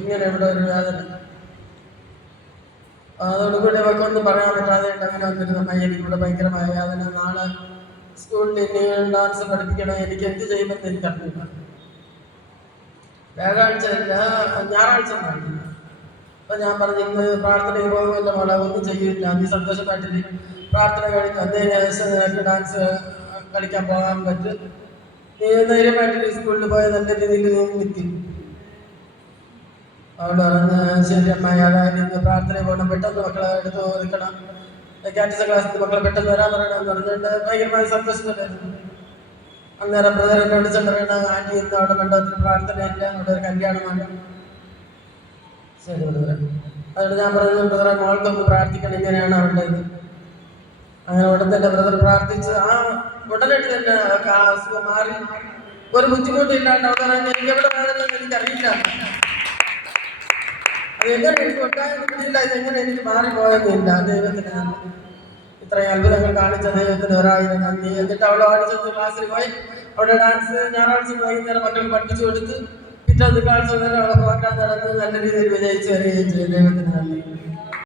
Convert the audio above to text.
ഇങ്ങനെ ഇവിടെ ഒരു വേദന അതോടുകൂടി അവൾക്കൊന്നും പറയാൻ പറ്റാതെ അങ്ങനെ വന്നിരുന്ന അമ്മ എനിക്കിവിടെ ഭയങ്കരമായ വേദന, നാളെ സ്കൂളിൽ ഇനി ഡാൻസ് പഠിപ്പിക്കണം, എനിക്ക് എന്ത് ചെയ്യുമെന്ന് എനിക്കറിയില്ല. വ്യാഴാഴ്ച അല്ല ഞായറാഴ്ച നടന്നു. അപ്പൊ ഞാൻ പറഞ്ഞു ഇന്ന് പ്രാർത്ഥനയ്ക്ക് പോകുമല്ല മോളെ, ഒന്നും ചെയ്യില്ല, നീ സന്തോഷമായിട്ടില്ല, പ്രാർത്ഥന കഴിഞ്ഞ് അതിന് ശേഷം നിനക്ക് ഡാൻസ് കളിക്കാൻ പോകാൻ പറ്റും, നീ ധൈര്യമായിട്ട് സ്കൂളിൽ പോയ നല്ല രീതിയിൽ നീ നിൽക്കും. അവിടെ പറഞ്ഞ് ശരി അമ്മ, അതായത് ഇന്ന് പ്രാർത്ഥനയിൽ പോകണം, പെട്ടെന്ന് മക്കളെ എടുത്ത് ഒതുക്കണം, കാറ്റീസ ക്ലാസ്സിൽ മക്കളെ പെട്ടെന്ന് വരാൻ പറയണമെന്ന് പറഞ്ഞിട്ട് ഭയങ്കരമായി സന്തോഷത്തിലായിരുന്നു. അന്നേരം ബ്രദർ എന്നെ വിളിച്ചിട്ട് പറയണം, ആൻറ്റി ഇന്ന് അവിടെ മണ്ഡപത്തിൽ പ്രാർത്ഥനയില്ല, അവിടെ ഒരു കല്യാണമാണ്. ശരി ബ്രദറെ. അതുകൊണ്ട് ഞാൻ പറഞ്ഞു ബ്രദറെ മോൾക്കൊന്ന് പ്രാർത്ഥിക്കണം, ഇങ്ങനെയാണ് അവിടെ. അങ്ങനെ ഉടനെ തന്നെ ബ്രദർ പ്രാർത്ഥിച്ച് ഉടനെ തന്നെ ആ അസുഖം മാറി, ഒരു ബുദ്ധിമുട്ടില്ലാണ്ട് അവിടെ പറഞ്ഞ് എനിക്ക് എവിടെ വേണമെന്ന് എനിക്കറിയില്ല, അതെങ്ങനെ എനിക്ക് ഉണ്ടായിരുന്നില്ല, ഇതെങ്ങനെ എനിക്ക് മാറിപ്പോയെന്നില്ല. ദൈവത്തിന് ഇത്രയും അത്ഭുതങ്ങൾ കാണിച്ച ദൈവത്തിന് 1000 നന്ദി. എന്നിട്ട് അവൾ ഓടിച്ചെന്ന് ക്ലാസ്സിൽ പോയി, അവിടെ ഡാൻസ് ഞായറാഴ്ച വൈകുന്നേരം മക്കൾ പഠിപ്പിച്ചു കൊടുത്ത് പിറ്റേ ക്ലാസ് അവളെ പ്രോഗ്രാം നടന്ന് നല്ല രീതിയിൽ വിജയിച്ചു വരികയും ചെയ്യും. ദൈവത്തിന് നന്ദി.